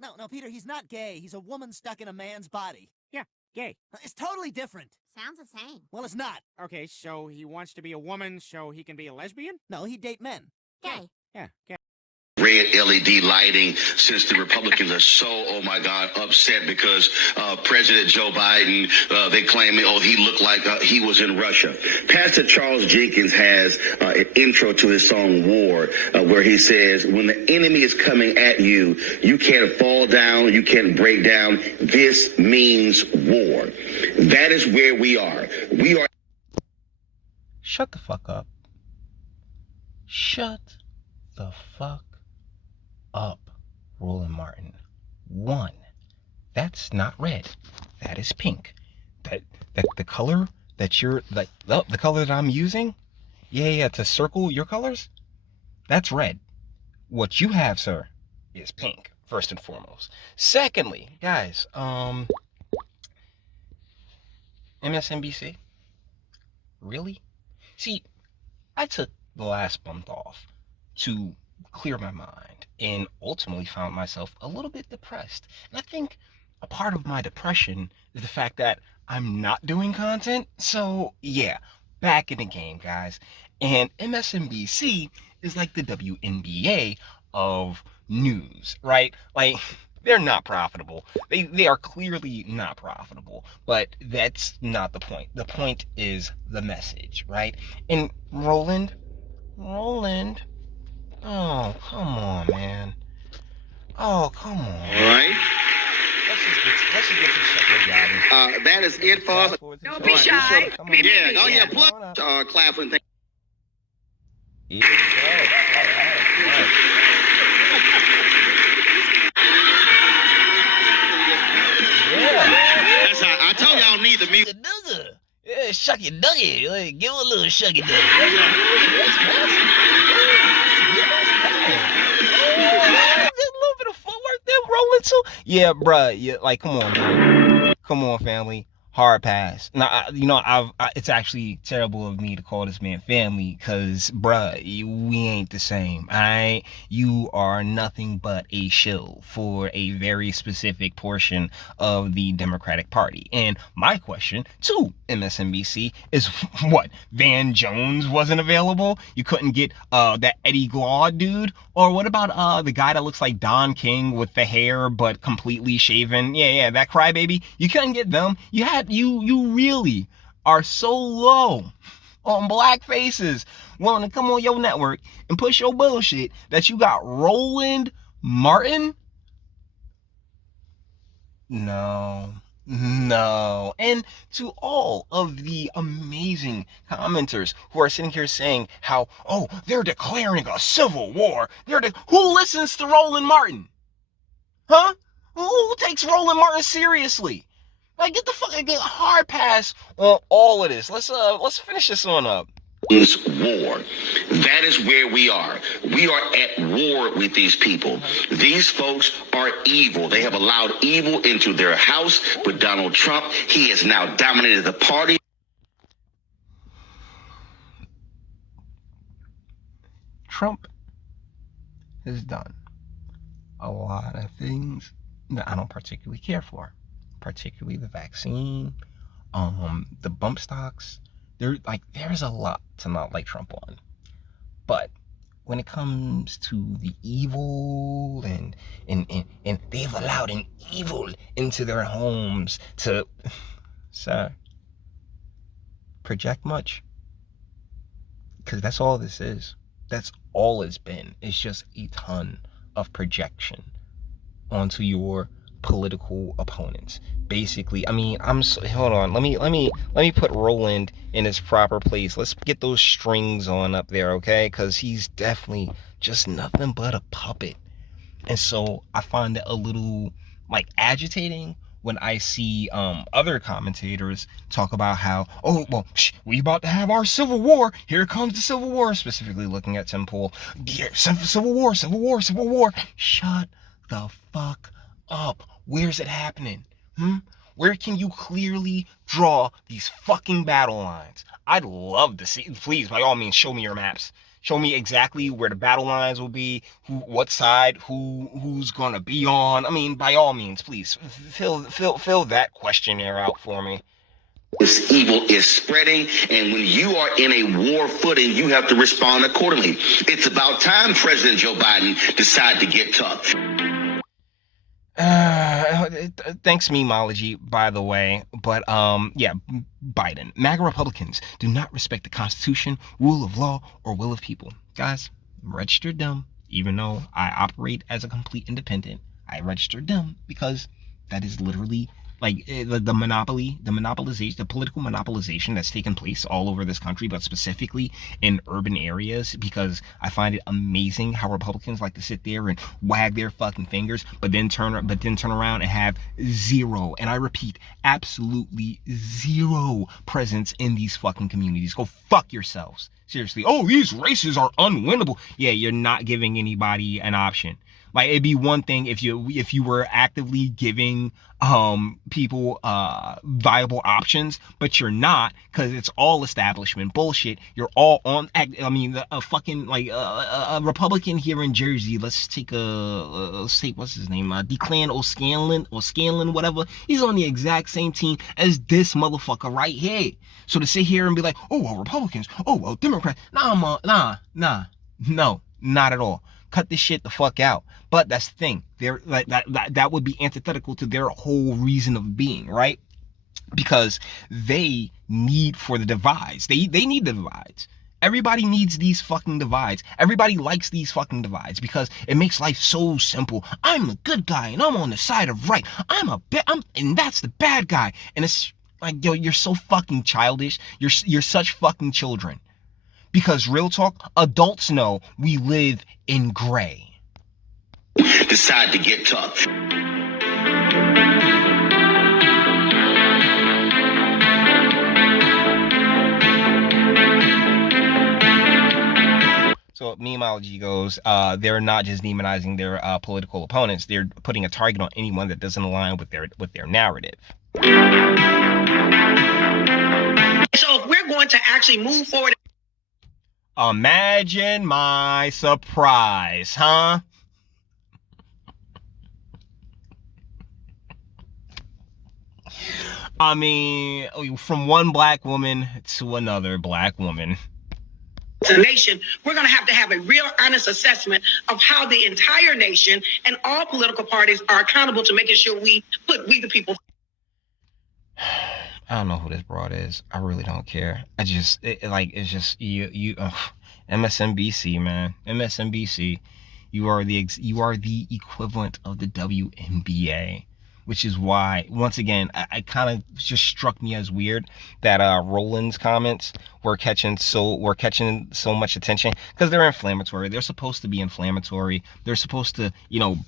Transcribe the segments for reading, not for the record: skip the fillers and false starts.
No, Peter, he's not gay. He's a woman stuck in a man's body. Yeah, gay. It's totally different. Sounds the same. Well, it's not. Okay, so he wants to be a woman so he can be a lesbian? No, he'd date men. Gay. Yeah, gay. Red LED lighting, since the Republicans are so, oh my God, upset because President Joe Biden, they claim, oh, he looked like he was in Russia. Pastor Charles Jenkins has an intro to his song War, where he says, when the enemy is coming at you, you can't fall down, you can't break down. This means war. That is where we are. We are. Shut the fuck up. Shut the fuck up, Roland Martin. 1, that's not red. That is pink. That the color that you're like the color that I'm using, yeah, to circle your colors, that's red. What you have, sir, is pink, first and foremost. Secondly, guys, MSNBC? Really? See, I took the last month off to clear my mind and ultimately found myself a little bit depressed. And I think a part of my depression is the fact that I'm not doing content. So yeah, back in the game, guys. And MSNBC is like the WNBA of news, right? Like, they're not profitable. They are clearly not profitable, but that's not the point. The point is the message, right? And Roland, oh, come on, man. Oh, come on. All right. Let's just get to Shepherd. That is it for us. Don't be shy. Yeah, oh yeah, plug Claflin. Here we go. All right. Yeah. That's how I told y'all need the music. Yeah, shucky ducky. Like, give him a little shucky ducky. A little bit of footwork there, Rolling too. Yeah, bruh. Yeah, like, come on, man. Come on, family. Hard pass. Now, it's actually terrible of me to call this man family, because, bruh, we ain't the same, alright? You are nothing but a shill for a very specific portion of the Democratic Party. And my question to MSNBC is, what, Van Jones wasn't available? You couldn't get that Eddie Glaude dude? Or what about the guy that looks like Don King with the hair but completely shaven? Yeah, that crybaby. You couldn't get them. You really are so low on black faces willing to come on your network and push your bullshit that you got Roland Martin? No. And to all of the amazing commenters who are sitting here saying how, oh, they're declaring a civil war. Who listens to Roland Martin? Huh? Who takes Roland Martin seriously? Like, get a hard pass on all of this. Let's finish this on up. Is war. That is where we are. We are at war with these people. These folks are evil. They have allowed evil into their house with Donald Trump. He has now dominated the party. Trump has done a lot of things that I don't particularly care for, particularly the vaccine, the bump stocks. There's a lot to not like Trump on. But when it comes to the evil and they've allowed an evil into their homes to, sir, project much? Because that's all this is. That's all it's been. It's just a ton of projection onto your political opponents. Basically, I mean, hold on. Let me put Roland in his proper place. Let's get those strings on up there, okay? Because he's definitely just nothing but a puppet. And so I find it a little agitating when I see other commentators talk about how, oh, well, we about to have our civil war. Here comes the civil war. Specifically looking at Tim Pool. Yeah, civil war. Shut the fuck up. Where's it happening? Where can you clearly draw these fucking battle lines? I'd love to see. Please, by all means, show me your maps. Show me exactly where the battle lines will be, what side, who's gonna be on. I mean, by all means, please fill that questionnaire out for me. This evil is spreading, and when you are in a war footing, you have to respond accordingly. It's about time President Joe Biden decided to get tough. Thanks, memeology, by the way. But yeah, Biden. MAGA Republicans do not respect the Constitution, rule of law, or will of people. Guys, I'm registered dumb. Even though I operate as a complete independent, I register dumb because that is literally like the monopolization, the political monopolization that's taken place all over this country, but specifically in urban areas, because I find it amazing how Republicans like to sit there and wag their fucking fingers, but then turn around and have zero, and I repeat, absolutely zero presence in these fucking communities. Go fuck yourselves. Seriously. Oh, these races are unwinnable. Yeah, you're not giving anybody an option. Like, it'd be one thing if you were actively giving people viable options, but you're not, because it's all establishment bullshit. You're all on. I mean, a fucking like a Republican here in Jersey. Let's take what's his name, Declan O'Scanlan, whatever. He's on the exact same team as this motherfucker right here. So to sit here and be like, oh well, Republicans, oh well, Democrats, no, not at all. Cut this shit the fuck out. But that's the thing. They're like that would be antithetical to their whole reason of being, right? Because they need for the divides. They need the divides. Everybody needs these fucking divides. Everybody likes these fucking divides because it makes life so simple. I'm the good guy and I'm on the side of right. And that's the bad guy. And it's like, yo, you're so fucking childish. You're such fucking children. Because real talk, adults know we live in gray. Decide to get tough. So memeology goes, they're not just demonizing their political opponents, they're putting a target on anyone that doesn't align with their narrative. So if we're going to actually move forward. Imagine my surprise, huh? I mean, from one black woman to another black woman. As a nation, we're going to have a real honest assessment of how the entire nation and all political parties are accountable to making sure we the people. I don't know who this broad is. I really don't care. It's just MSNBC, man. MSNBC. You are the equivalent of the WNBA, which is why, once again, I kind of just struck me as weird that Roland's comments were catching so much attention, because they're inflammatory. They're supposed to be inflammatory. They're supposed to,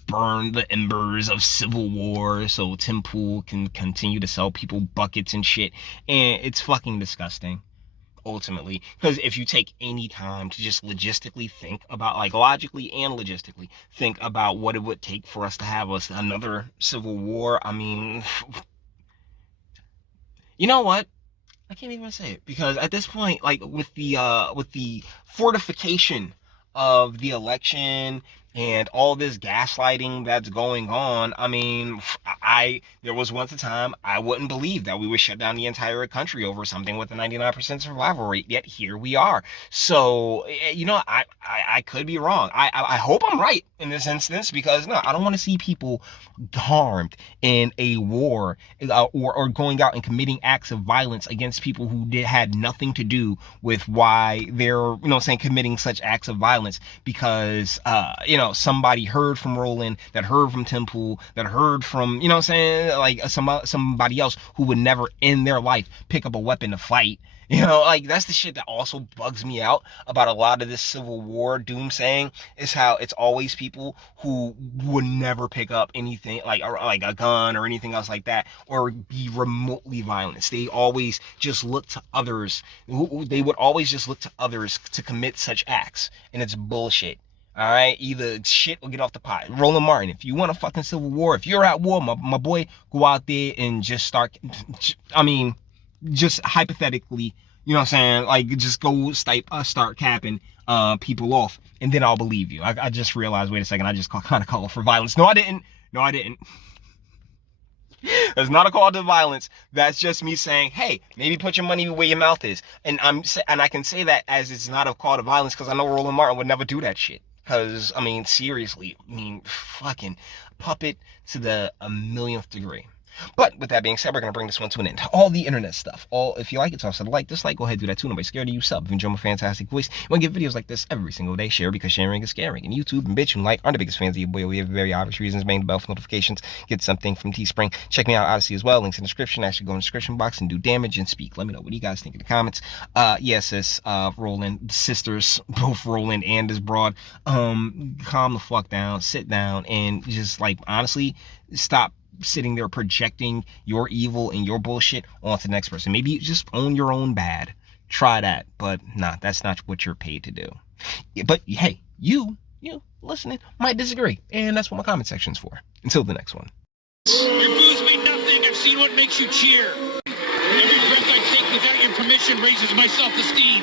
burn the embers of civil war so Tim Pool can continue to sell people buckets and shit. And it's fucking disgusting, ultimately, because if you take any time to just logistically think about, like logically and logistically think about what it would take for us to have another civil war, I mean, you know what? I can't even say it, because at this point, like with the fortification of the election and all this gaslighting that's going on, I mean, there was once a time I wouldn't believe that we would shut down the entire country over something with a 99% survival rate, yet here we are. So, I could be wrong. I hope I'm right in this instance, because no, I don't want to see people harmed in a war, or going out and committing acts of violence against people who had nothing to do with why they're, committing such acts of violence, because, somebody heard from Roland, that heard from Tim Pool, that heard from, like somebody else who would never in their life pick up a weapon to fight. That's the shit that also bugs me out about a lot of this Civil War doomsaying, is how it's always people who would never pick up anything like a gun or anything else like that, or be remotely violent. They always just look to others. They would always just look to others to commit such acts, and it's bullshit. All right, either shit or get off the pot. Roland Martin, if you want a fucking civil war, if you're at war, my boy, go out there and just start. I mean, just hypothetically, You know what I'm saying? Like, just go start capping people off, and then I'll believe you. I just realized, wait a second, I just kind of called for violence. No, I didn't. No, I didn't. That's not a call to violence. That's just me saying, hey, maybe put your money where your mouth is. And I can say that as it's not a call to violence because I know Roland Martin would never do that shit. Because, I mean, seriously, fucking puppet to the 1,000,000th degree. But with that being said, we're going to bring this one to an end. All the internet stuff. If you like it, toss it a like, dislike, go ahead and do that too. Nobody's scared of you. Sub. If you enjoy my fantastic voice, you want to get videos like this every single day. Share because sharing is caring. And YouTube and Bitchute and like aren't the biggest fans of you, boy. We have very obvious reasons. Bang the bell for notifications. Get something from Teespring. Check me out, Odyssey as well. Links in the description. Actually go in the description box and do damage and speak. Let me know what you guys think in the comments. Yes, Roland, sisters, both Roland and his broad. Calm the fuck down. Sit down and just, like, honestly, stop sitting there projecting your evil and your bullshit onto the next person. Maybe just own your own bad. Try that. But nah, that's not what you're paid to do. But hey, you listening might disagree. And that's what my comment section's for. Until the next one. Your booze mean nothing. I've seen what makes you cheer. Every breath I take without your permission raises my self-esteem.